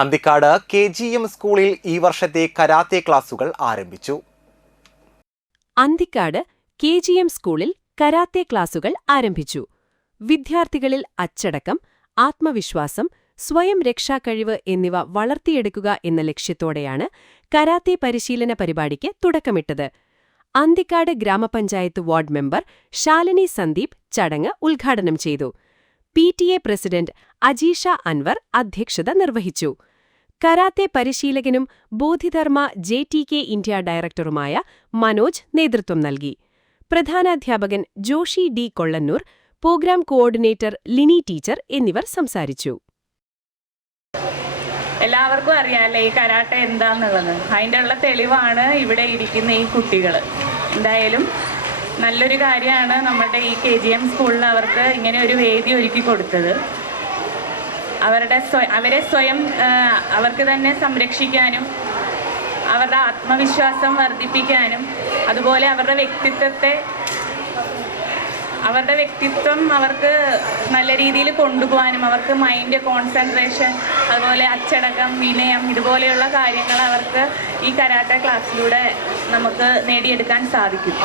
Anthikad KGM സ്കൂളിൽ ഈ വർഷത്തെ കരാത്തെ ക്ലാസുകൾ ആരംഭിച്ചു. അന്തിക്കാട് KGM സ്കൂളിൽ കരാത്തെ ക്ലാസുകൾ ആരംഭിച്ചു. വിദ്യാർത്ഥികളിൽ അച്ചടക്കം, ആത്മവിശ്വാസം, സ്വയം രക്ഷാക്കഴിവ് എന്നിവ വളർത്തിയെടുക്കുക എന്ന ലക്ഷ്യത്തോടെയാണ് കരാത്തെ പരിശീലന പരിപാടിക്ക് തുടക്കമിട്ടത്. അന്തിക്കാട് ഗ്രാമപഞ്ചായത്ത് വാർഡ് മെമ്പർ ശാലിനി സന്ദീപ് ചടങ്ങ് ഉദ്ഘാടനം ചെയ്തു. PTA പ്രസിഡന്റ് അജീഷ അൻവർ അധ്യക്ഷത നിർവഹിച്ചു. കരാത്തെ പരിശീലകനും ബോധിധർമ്മ JTK ഇന്ത്യ ഡയറക്ടറുമായ മനോജ് നേതൃത്വം നൽകി. പ്രധാനാധ്യാപകൻ Joshi D Kollannur, program coordinator Lini teacher എന്നിവർ സംസാരിച്ചു. എല്ലാവർക്കും അറിയാമല്ലേ ഈ കരാട്ടെ എന്താന്നുള്ളത്. അതിൻ്റെ ഉള്ള തെളിവാണ് ഇവിടെ ഇരിക്കുന്ന ഈ കുട്ടികൾ. എന്തായാലും നല്ലൊരു കാര്യമാണ് നമ്മുടെ ഈ KGM സ്കൂളിൽ അവർക്ക് ഇങ്ങനെ ഒരു വേദി ഒരുക്കി കൊടുത്തത്. അവരെ സ്വയം അവർക്ക് തന്നെ സംരക്ഷിക്കാനും അവരുടെ ആത്മവിശ്വാസം വർദ്ധിപ്പിക്കാനും അതുപോലെ അവരുടെ വ്യക്തിത്വം അവർക്ക് നല്ല രീതിയിൽ കൊണ്ടുപോകാനും അവർക്ക് മൈൻഡ് കോൺസെൻട്രേഷൻ അതുപോലെ അച്ചടക്കം, വിനയം ഇതുപോലെയുള്ള കാര്യങ്ങൾ അവർക്ക് ഈ കരാട്ടെ ക്ലാസ്സിലൂടെ നമുക്ക് നേടിയെടുക്കാൻ സാധിക്കും.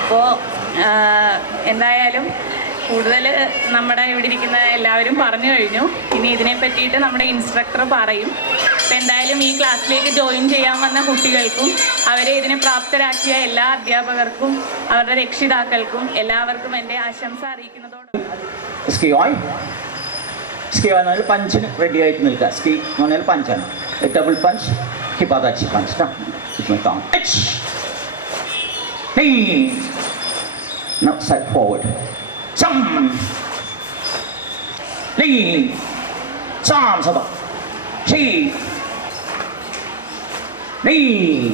അപ്പോൾ എന്തായാലും കൂടുതൽ നമ്മുടെ ഇവിടെ ഇരിക്കുന്ന എല്ലാവരും പറഞ്ഞു കഴിഞ്ഞു. ഇനി ഇതിനെ പറ്റിയിട്ട് നമ്മുടെ ഇൻസ്ട്രക്ടർ പറയും. അപ്പോൾ എന്തായാലും ഈ ക്ലാസ്സിലേക്ക് ജോയിൻ ചെയ്യാൻ വന്ന കുട്ടികൾക്കും അവരെ ഇതിനെ പ്രാപ്തരാക്കിയ എല്ലാ അധ്യാപകർക്കും അവരുടെ രക്ഷിതാക്കൾക്കും എല്ലാവർക്കും എൻ്റെ ആശംസ അറിയിക്കുന്നതോടൊപ്പം പഞ്ചിന് റെഡി ആയിട്ട് നിൽക്കുക. സ്കീ എന്ന് പറഞ്ഞാൽ പഞ്ചാണ്. ഡബിൾ പഞ്ച്, ഹിബാദാച്ചി punch. Now side forward. Jump. Lean. Jump. Sabah. Chi. Lean.